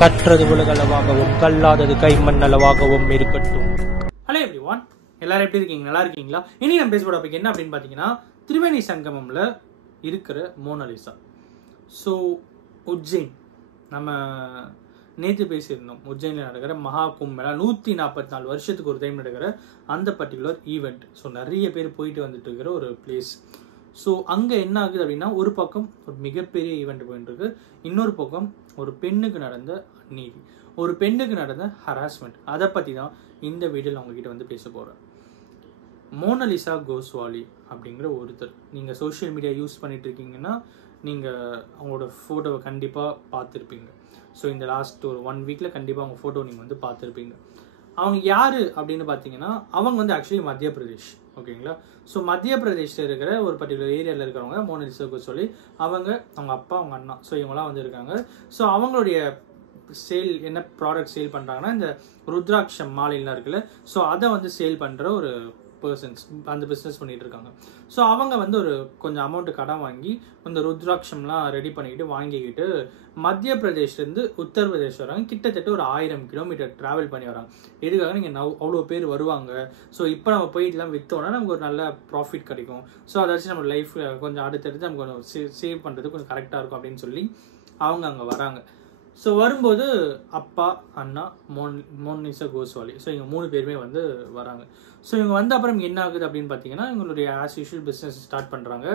கற்றது உலகளவாகவும் கல்லாதது கைமண் அளவாகவும் இருக்கட்டும். Hello everyone, எல்லாரும் எப்படி இருக்கீங்க? நல்லா இருக்கீங்களா? இனி நம்ம பேச டாபிக் என்ன அப்படின்னு பார்த்தீங்கன்னா, திரிவேணி சங்கமம்ல இருக்கிற மோனாலிசா. ஸோ உஜ்ஜைன், நம்ம நேற்று பேசியிருந்தோம், உஜ்ஜைனில் நடக்கிற மகா கும்பமேளா 144 வருஷத்துக்கு ஒரு டைம் நடக்கிற அந்த பர்டிகுலர் ஈவெண்ட். ஸோ நிறைய பேர் போயிட்டு வந்துட்டு இருக்கிற ஒரு பிளேஸ். ஸோ அங்கே என்ன ஆகுது அப்படின்னா, ஒரு பக்கம் ஒரு மிகப்பெரிய ஈவெண்ட் போயிட்டு இருக்கு, இன்னொரு பக்கம் ஒரு பெண்ணுக்கு நடந்த அநீதி, ஒரு பெண்ணுக்கு நடந்த ஹராஸ்மெண்ட். அதை பற்றி தான் இந்த வீடியோவில் அவங்ககிட்ட வந்து பேச போகிறேன். மோனாலிசா கோஸ்வாலி அப்படிங்கிற ஒருத்தர், நீங்கள் சோஷியல் மீடியா யூஸ் பண்ணிட்டு இருக்கீங்கன்னா நீங்கள் அவங்களோட ஃபோட்டோவை கண்டிப்பாக பார்த்துருப்பீங்க. ஸோ இந்த லாஸ்ட் ஒரு 1 வீக்கில் கண்டிப்பாக அவங்க ஃபோட்டோ நீங்கள் வந்து பார்த்துருப்பீங்க. அவங்க யார் அப்படின்னு பார்த்தீங்கன்னா, அவங்க வந்து ஆக்சுவலி மத்திய பிரதேஷ், ஓகேங்களா? ஸோ மத்திய பிரதேஷில் இருக்கிற ஒரு பர்டிகுலர் ஏரியாவில் இருக்கிறவங்க மோனாலிசா கோஸ்வாலி. அவங்க அப்பா, அவங்க அண்ணா, ஸோ இவங்களாம் வந்து இருக்காங்க. ஸோ அவங்களுடைய சேல் என்ன ப்ராடக்ட் சேல் பண்ணுறாங்கன்னா, இந்த ருத்ராட்சம் மாலைலாம் இருக்குல்ல, ஸோ அதை வந்து சேல் பண்ணுற ஒரு பர்சன்ஸ் அந்த பிஸ்னஸ் பண்ணிட்டு இருக்காங்க. ஸோ அவங்க வந்து ஒரு கொஞ்சம் அமௌண்ட்டு கடன் வாங்கி அந்த ருத்ராட்சம்லாம் ரெடி பண்ணிக்கிட்டு வாங்கிக்கிட்டு மத்திய பிரதேஷ்லேருந்து உத்தரப்பிரதேஷ் வராங்க. கிட்டத்தட்ட ஒரு 1000 கிலோமீட்டர் ட்ராவல் பண்ணி வராங்க. எதுக்காக? நீங்கள் அவ்வளோ பேர் வருவாங்க. ஸோ இப்போ நம்ம போயிட்டுலாம் விற்றோன்னா நமக்கு ஒரு நல்ல ப்ராஃபிட் கிடைக்கும். ஸோ அதை வச்சு நம்ம லைஃப் கொஞ்சம் அடுத்தடுத்து நமக்கு கொஞ்சம் சேவ் பண்ணுறது கொஞ்சம் கரெக்டாக இருக்கும் அப்படின்னு சொல்லி அவங்க அங்கே வராங்க. ஸோ வரும்போது அப்பா, அண்ணா, மோனாலிசா கோஸ்வாலி, ஸோ இவங்க 3 பேருமே வந்து வராங்க. ஸோ இவங்க வந்த அப்புறம் என்ன ஆகுது அப்படின்னு பார்த்தீங்கன்னா, இவங்களுடைய ஆஸ் யூஷுவல் பிஸ்னஸ் ஸ்டார்ட் பண்ணுறாங்க.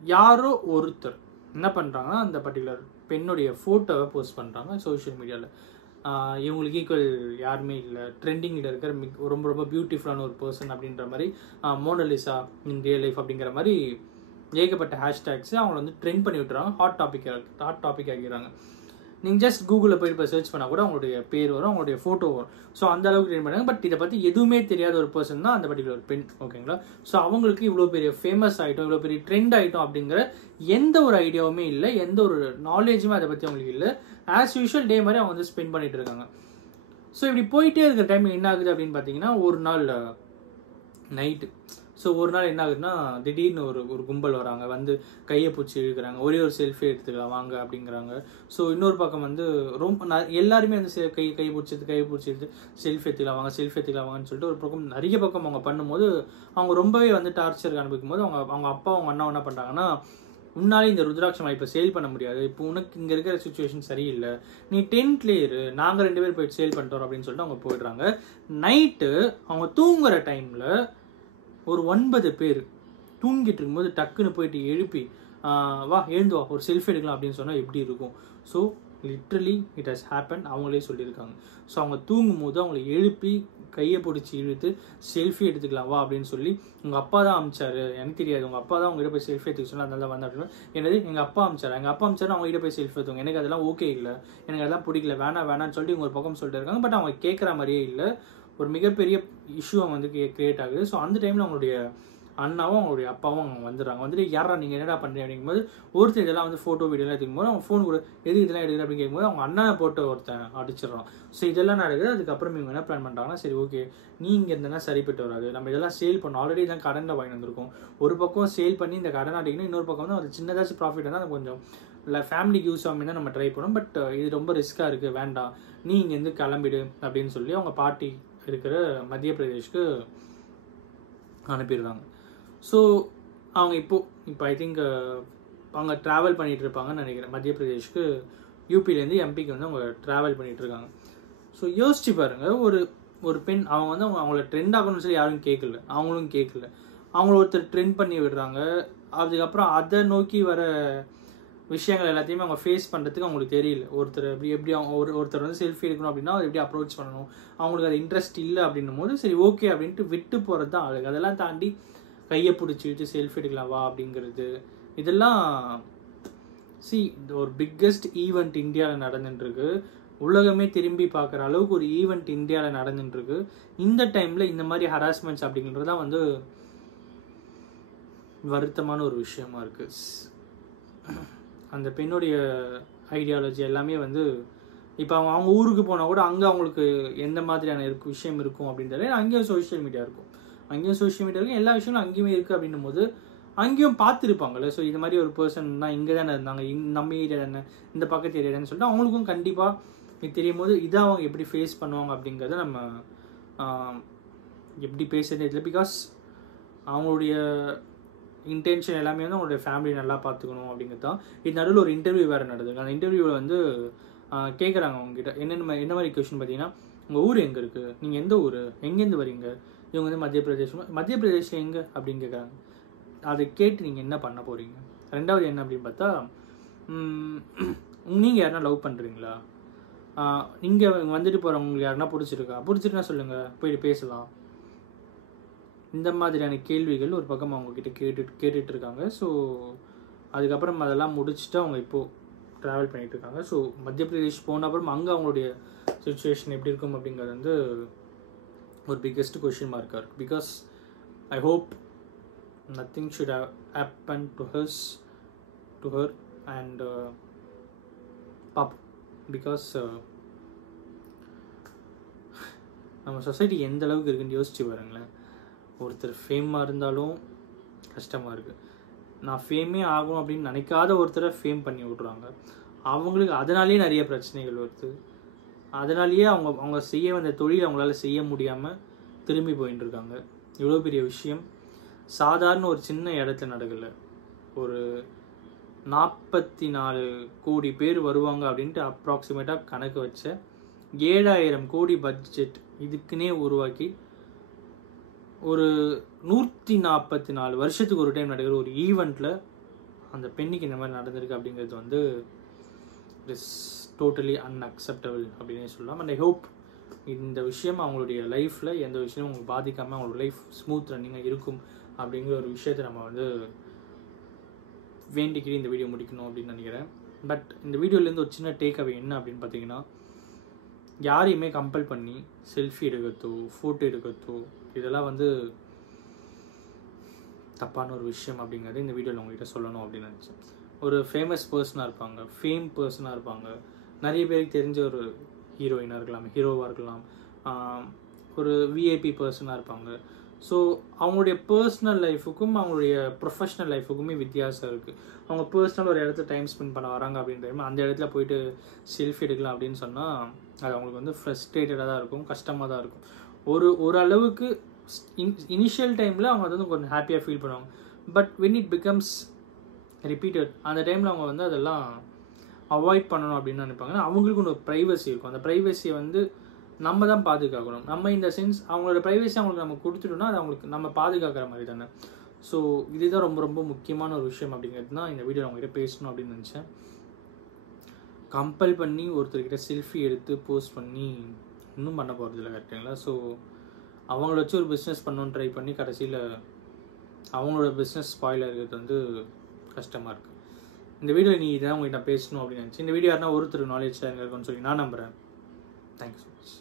யாரோ ஒருத்தர் என்ன பண்ணுறாங்கன்னா, அந்த பர்டிகுலர் பெண்ணுடைய ஃபோட்டோவை போஸ்ட் பண்ணுறாங்க சோஷியல் மீடியாவில். இவங்களுக்கு ஈக்குவல் யாருமே இல்லை, ட்ரெண்டிங்கில் இருக்கிற ரொம்ப ரொம்ப பியூட்டிஃபுல்லான ஒரு பர்சன் அப்படின்ற மாதிரி, மோனாலிசா இன் ரியல் லைஃப் அப்படிங்கிற மாதிரி ஏகப்பட்ட ஹேஷ்டேக்ஸ் அவங்கள வந்து ட்ரெண்ட் பண்ணி விட்டுறாங்க. ஹாட் டாபிக் ஆகிடுறாங்க. நீங்கள் ஜஸ்ட் கூகுளில் போயிட்டு இப்போ சர்ச் பண்ணால் கூட அவங்களுடைய பேர் வரும், அவங்களுடைய ஃபோட்டோ வரும். ஸோ அந்த அளவுக்கு ட்ரெண்ட் பண்ணாங்க. பட் இதை பற்றி எதுவுமே தெரியாத ஒரு பர்சன் தான் அந்த பர்டிகுலர் பெண், ஓகேங்களா? ஸோ அவங்களுக்கு இவ்வளோ பெரிய ஃபேமஸ் ஆகிட்டோம், இவ்வளோ பெரிய ட்ரெண்ட் ஆகிட்டோம் அப்படிங்கிற எந்த ஒரு ஐடியாவுமே இல்லை, எந்த ஒரு நாலேஜுமே அதை பற்றி அவங்களுக்கு இல்லை. ஆஸ் யூஷுவல் டே மாதிரி அவங்க வந்து ஸ்பெண்ட் பண்ணிட்டு இருக்காங்க. ஸோ இப்படி போயிட்டே இருக்கிற டைம் என்ன ஆகுது அப்படின்னு பார்த்தீங்கன்னா, ஒரு நாள் நைட்டு, ஸோ ஒரு நாள் என்ன ஆகுதுன்னா, திடீர்னு ஒரு கும்பல் வராங்க, வந்து கையை பிடிச்சி இழுக்கிறாங்க. ஒரே ஒரு செல்ஃபி எடுத்துக்கலாம் வாங்க அப்படிங்கிறாங்க. ஸோ இன்னொரு பக்கம் வந்து ரொம்ப எல்லாருமே வந்து கை பிடிச்சி செல்ஃபி எடுத்துக்கலாம் வாங்கன்னு சொல்லிட்டு ஒரு பக்கம் நிறைய பக்கம் அவங்க பண்ணும்போது அவங்க ரொம்பவே வந்து டார்ச்சருக்கு அனுப்பிக்கும் போது அவங்க அப்பா, அவங்க அண்ணா என்ன பண்ணுறாங்கன்னா, உன்னாலே இந்த ருத்ராட்சம் இப்போ சேல் பண்ண முடியாது, இப்போ உனக்கு இங்கே இருக்கிற சுச்சுவேஷன் சரியில்லை, நீ டென்ட்லேயே இரு, நாங்கள் 2 பேர் போயிட்டு சேல் பண்ணிட்டோம் அப்படின்னு சொல்லிட்டு அவங்க போயிடுறாங்க. நைட்டு அவங்க தூங்குற டைமில் ஒரு 9 பேர் தூங்கிட்டு இருக்கும்போது டக்குன்னு போயிட்டு எழுப்பி, வா எழுந்து வா, ஒரு செல்ஃபி எடுக்கலாம் அப்படின்னு சொன்னால் எப்படி இருக்கும்? So literally it has happen, அவங்களே சொல்லியிருக்காங்க. ஸோ அவங்க தூங்கும் போது அவங்களை எழுப்பி கையை பிடிச்சி இழுத்து செல்ஃபி எடுத்துக்கலாம் வா அப்படின்னு சொல்லி, உங்கள் அப்பா தான் அமிச்சாரு, எனக்கு தெரியாது, உங்கள் அப்பா தான் அவங்ககிட்ட போய் செல்ஃபி எடுத்துக்க சொன்னால் அதனால வந்தேன் அப்படின்னு. என்னது எங்கள் அப்பா அமிச்சாரு அவங்ககிட்ட போய் செல்ஃபி எடுத்துங்க, எனக்கு அதெல்லாம் ஓகே இல்லை, எனக்கு அதெல்லாம் பிடிக்கல, வேணான்னு சொல்லிட்டு இவங்க ஒரு பக்கம் சொல்லிட்டு இருக்காங்க. பட் அவங்க கேட்குற மாதிரியே இல்லை, ஒரு மிகப்பெரிய இஷ்யூ வந்து கிரியேட் ஆகுது. ஸோ அந்த டைமில் அவங்களுடைய அண்ணாவும் அவங்களுடைய அப்பாவும் அவங்க வந்துட்டு யாரா நீங்கள் என்னடா பண்ணுறீங்க அப்படிங்கும்போது, ஒருத்தர் இதெல்லாம் வந்து ஃபோட்டோ வீடியோலாம் எடுக்கும்போது அவங்க ஃபோன் கூட எது இதெல்லாம் எடுக்குது அப்படின்னு கேட்கும்போது அவங்க அண்ணனை போட்டு ஒருத்தன் அடிச்சிடறான். ஸோ இதெல்லாம் நடக்குது. அதுக்கப்புறம் இவங்க என்ன பிளான் பண்ணுறாங்கன்னா, சரி ஓகே, நீ இங்கே இருந்தேன்னா சரிப்பட்டு வராது, நம்ம இதெல்லாம் சேல் பண்ணோம், ஆல்ரெடி இதெல்லாம் கடனில் வாங்கி வந்திருக்கோம், ஒரு பக்கம் சேல் பண்ணி இந்த கடன் அடிக்கணும், இன்னொரு பக்கம் வந்து அது சின்னதாச்சும் ப்ராஃபிட் இருந்தால் அது கொஞ்சம் இல்லை ஃபேமிலிக்கு யூஸ் ஆகும் தான் நம்ம ட்ரை பண்ணோம். பட் இது ரொம்ப ரிஸ்க்காக இருக்குது, வேண்டாம், நீ இங்கேருந்து கிளம்பிடு அப்படின்னு சொல்லி அவங்க பாட்டி இருக்கிற மத்திய பிரதேஷ்க்கு அனுப்பிடுறாங்க. ஸோ அவங்க இப்போ ஐ திங்க் அவங்க ட்ராவல் பண்ணிகிட்டு இருப்பாங்கன்னு நினைக்கிறேன். மத்திய பிரதேஷ்க்கு யூபிலேருந்து எம்பிக்கு வந்து அவங்க ட்ராவல் பண்ணிகிட்டு இருக்காங்க. ஸோ யோசிச்சு பாருங்கள், ஒரு பெண் அவங்க வந்து அவங்கள ட்ரெண்ட் ஆகணும்னு சொல்லி யாரும் கேட்கல, அவங்களும் கேட்கல, அவங்கள ஒருத்தர் ட்ரெண்ட் பண்ணி விடுறாங்க. அதுக்கப்புறம் அதை நோக்கி வர விஷயங்கள் எல்லாத்தையுமே அவங்க ஃபேஸ் பண்ணுறதுக்கு அவங்களுக்கு தெரியல. எப்படி அவங்க ஒருத்தர் வந்து செல்ஃபி எடுக்கணும் அப்படின்னா அதை எப்படி அப்ரோச் பண்ணணும், அவங்களுக்கு அது இன்ட்ரெஸ்ட் இல்லை அப்படின்னும் போது சரி ஓகே அப்படின்ட்டு விட்டு போகிறது தான் அழகு. அதெல்லாம் தாண்டி கையை பிடிச்சிட்டு செல்ஃபி எடுக்கலாம் வா அப்படிங்கிறது, இதெல்லாம் இந்த ஒரு பிக்கஸ்ட் ஈவெண்ட் இந்தியாவில் நடந்துட்டுருக்கு. உலகமே திரும்பி பார்க்குற அளவுக்கு ஒரு ஈவெண்ட் இந்தியாவில் நடந்துட்டுருக்கு. இந்த டைமில் இந்த மாதிரி ஹராஸ்மெண்ட்ஸ் அப்படிங்கிறது தான் வந்து வருத்தமான ஒரு விஷயமா இருக்குது. அந்த பெண்ணுடைய ஐடியாலஜி எல்லாமே வந்து இப்போ அவங்க ஊருக்கு போனால் கூட அங்கே அவங்களுக்கு எந்த மாதிரியான விஷயம் இருக்கும் அப்படின்றது அங்கேயும் சோஷியல் மீடியா இருக்கும், எல்லா விஷயங்களும் அங்கேயுமே இருக்குது அப்படின்னும் போது அங்கேயும் பார்த்துருப்பாங்கல்ல. ஸோ இது மாதிரி ஒரு பர்சன் தான் இங்கே தானே இருந்தாங்க, நம்ம ஏரியா தானே, இந்த பக்கத்து ஏரியா தானே சொல்லிட்டு அவங்களுக்கும் கண்டிப்பாக இது தெரியும் போது இதை அவங்க எப்படி ஃபேஸ் பண்ணுவாங்க அப்படிங்கிறத நம்ம எப்படி பேசுறது இல்லை. பிகாஸ் அவங்களுடைய இன்டென்ஷன் எல்லாமே வந்து அவங்களுடைய ஃபேமிலி நல்லா பார்த்துக்கணும் அப்படிங்கிறது தான். இது நடுவில் ஒரு இன்டர்வியூ வேறு நடந்தது. அந்த இன்டர்வியூவில் வந்து கேட்குறாங்க அவங்ககிட்ட என்ன மாதிரி கொஸ்டின் பார்த்தீங்கன்னா, உங்கள் ஊர் எங்கே இருக்குது, நீங்கள் எந்த ஊர், எங்கேருந்து வரீங்க, இவங்க வந்து மத்திய பிரதேஷ் எங்கே அப்படின்னு கேட்குறாங்க. அதை கேட்டு நீங்கள் என்ன பண்ண போகிறீங்க. ரெண்டாவது என்ன அப்படின்னு பார்த்தா, நீங்கள் யாருன்னா லவ் பண்ணுறீங்களா, இங்கே வந்துட்டு போகிறவங்களுக்கு யாருன்னா பிடிச்சிருக்குன்னா சொல்லுங்கள், போயிட்டு பேசலாம். இந்த மாதிரியான கேள்விகள் ஒரு பக்கம் அவங்கக்கிட்ட கேட்டுட்டு இருக்காங்க. ஸோ அதுக்கப்புறம் அதெல்லாம் முடிச்சுட்டு அவங்க இப்போது ட்ராவல் பண்ணிகிட்டு இருக்காங்க. ஸோ மத்திய பிரதேஷ் போன அப்புறம் அங்கே அவங்களுடைய சுச்சுவேஷன் எப்படி இருக்கும் அப்படிங்கிறது வந்து ஒரு பிக்கெஸ்ட் கொஷின் மார்க்காக இருக்குது. Because I hope nothing should happen to her and பாப். பிகாஸ் நம்ம சொசைட்டி எந்த அளவுக்கு இருக்குன்னு யோசிச்சு பாருங்களேன். ஒருத்தர் ஃபேமாக இருந்தாலும் கஷ்டமாக இருக்குது. நான் ஃபேமே ஆகும் அப்படின்னு நினைக்காத ஒருத்தரை ஃபேம் பண்ணி விட்றாங்க. அவங்களுக்கு அதனாலேயே நிறைய பிரச்சனைகள் வருது. அதனாலேயே அவங்க செய்ய வந்த தொழில் அவங்களால செய்ய முடியாமல் திரும்பி போயின்னு இருக்காங்க. இவ்வளோ பெரிய விஷயம் சாதாரண ஒரு சின்ன இடத்துல நடக்கலை. ஒரு 44 கோடி பேர் வருவாங்க அப்படின்ட்டு அப்ராக்சிமேட்டாக கணக்கு வச்ச 7000 கோடி பட்ஜெட் இதுக்குன்னே உருவாக்கி ஒரு 144 வருஷத்துக்கு ஒரு டைம் நடக்கிற ஒரு ஈவெண்ட்டில் அந்த பெண்ணுக்கு இந்த மாதிரி நடந்திருக்கு அப்படிங்கிறது வந்து இஸ் டோட்டலி அன்அக்செப்டபிள் அப்படின்னே சொல்லலாம். அண்ட் ஐ ஹோப் இந்த விஷயம் அவங்களுடைய லைஃப்பில் எந்த விஷயமும் அவங்களுக்கு பாதிக்காமல் அவங்களோட லைஃப் ஸ்மூத் ரன்னிங்காக இருக்கும் அப்படிங்கிற ஒரு விஷயத்தை நம்ம வந்து வேண்டிக்கிட்டு இந்த வீடியோ முடிக்கணும் அப்படின்னு நினைக்கிறேன். பட் இந்த வீடியோலேருந்து ஒரு சின்ன டேக் அவே என்ன அப்படின்னு பார்த்தீங்கன்னா, யாரையுமே கம்பல் பண்ணி செல்ஃபி எடுக்கிறதோ ஃபோட்டோ எடுக்கிறதோ இதெல்லாம் வந்து தப்பான ஒரு விஷயம் அப்படிங்கிறது இந்த வீடியோவில் உங்கள்கிட்ட சொல்லணும் அப்படின்னு நினச்சேன். ஒரு ஃபேமஸ் பர்சனாக இருப்பாங்க, ஃபேம் பர்சனாக இருப்பாங்க, நிறைய பேருக்கு தெரிஞ்ச ஒரு ஹீரோயினாக இருக்கலாம், ஹீரோவாக இருக்கலாம், ஒரு விஐபி பர்சனாக இருப்பாங்க. ஸோ அவங்களுடைய பர்சனல் லைஃபுக்கும் அவங்களுடைய ப்ரொஃபஷ்னல் லைஃபுக்குமே வித்தியாசம் இருக்குது. அவங்க பர்சனல் ஒரு இடத்துல டைம் ஸ்பெண்ட் பண்ண வராங்க அப்படின்ற அந்த இடத்துல போயிட்டு செல்ஃபி எடுக்கலாம் அப்படின்னு சொன்னால் அது அவங்களுக்கு வந்து ஃப்ரஸ்ட்ரேட்டடாக தான் இருக்கும், கஷ்டமாக தான் இருக்கும். ஒரு அளவுக்கு இனிஷியல் டைமில் அவங்க வந்து கொஞ்சம் ஹாப்பியாக ஃபீல் பண்ணுவாங்க. But when it becomes repeated அந்த டைமில் அவங்க வந்து அதெல்லாம் அவாய்ட் பண்ணணும் அப்படின்னு நினைப்பாங்க. அவங்களுக்கு ஒரு ப்ரைவசி இருக்கும். அந்த ப்ரைவசியை வந்து நம்ம தான் பாதுகாக்கணும். நம்ம இந்த சென்ஸ் அவங்களோட ப்ரைவசி அவங்களுக்கு நம்ம கொடுத்துட்டோம்னா அது அவங்களுக்கு நம்ம பாதுகாக்கிற மாதிரி தானே. ஸோ இதுதான் ரொம்ப ரொம்ப முக்கியமான ஒரு விஷயம் அப்படிங்கிறது தான் இந்த வீடியோ அவங்ககிட்ட பேசணும் அப்படின்னு நினச்சேன். கம்பல் பண்ணி ஒருத்தர்கிட்ட செல்ஃபி எடுத்து போஸ்ட் பண்ணி இன்னும் பண்ண போகிறதில்ல, கரெக்டுங்களா? ஸோ அவங்கள வச்சு ஒரு பிஸ்னஸ் பண்ணணும்னு ட்ரை பண்ணி கடைசியில் அவங்களோட பிஸ்னஸ் ஸ்பாயில் இருக்கிறது வந்து கஷ்டமாக இருக்குது. இந்த வீடியோ நீ இதான் உங்கள்கிட்ட பேசணும் அப்படின்னு நினச்சி இந்த வீடியோ யாருன்னா ஒருத்தர் நாலேஜ் இருக்குன்னு சொல்லி நான் நம்புகிறேன். Thanks so much.